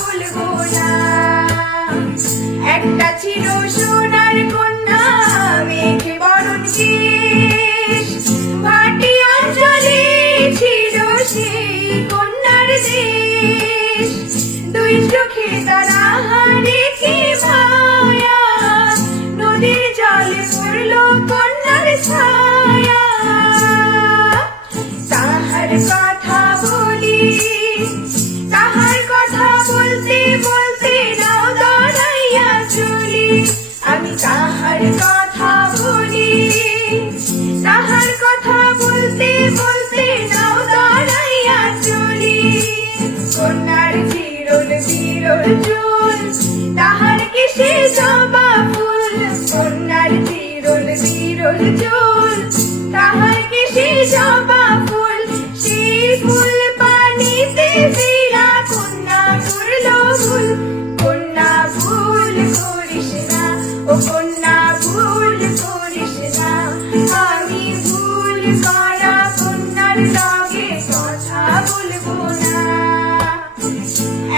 ভুলবো না। একটা ছিল সোনার কন্যা মেঘে বরণ কেশ, ভাটি অঞ্চলে ছিল সেই কন্যার দেশ। দুই চোখে তারা রেখে মায়া, নদীর জলে পড়ল কন্যার ছায়া। তাহার কথা বলি, তাহার কথা বলতে বলতে নাও দাঁড়াইয়া চলি। আমি তাহার কথা বলি, তাহার কথা বলতে বলতে নাও দাঁড়াইয়া চলি। কন্যার চিরল বিরল চুল, তাহার কেশে জবা ফুল। কন্যার চিরল বিরল চুল, তাহার কেশে জবা ফুল। সেই ফুল পানিতে ফেলা কন্যা করল ভুল। কন্যা ভুল করিস না, ও কন্যা ভুল করিস না। আমি ভুল করা কন্যার লগে কথা বলবো না।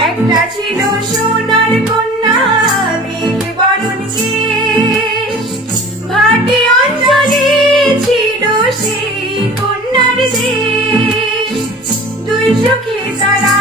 একটা ছিল সোনার কন্যা মেঘে বরণ কেশ, ভাটি অঞ্চলে ছিল সেই কন্যার দেশ। দুই চোখে তারা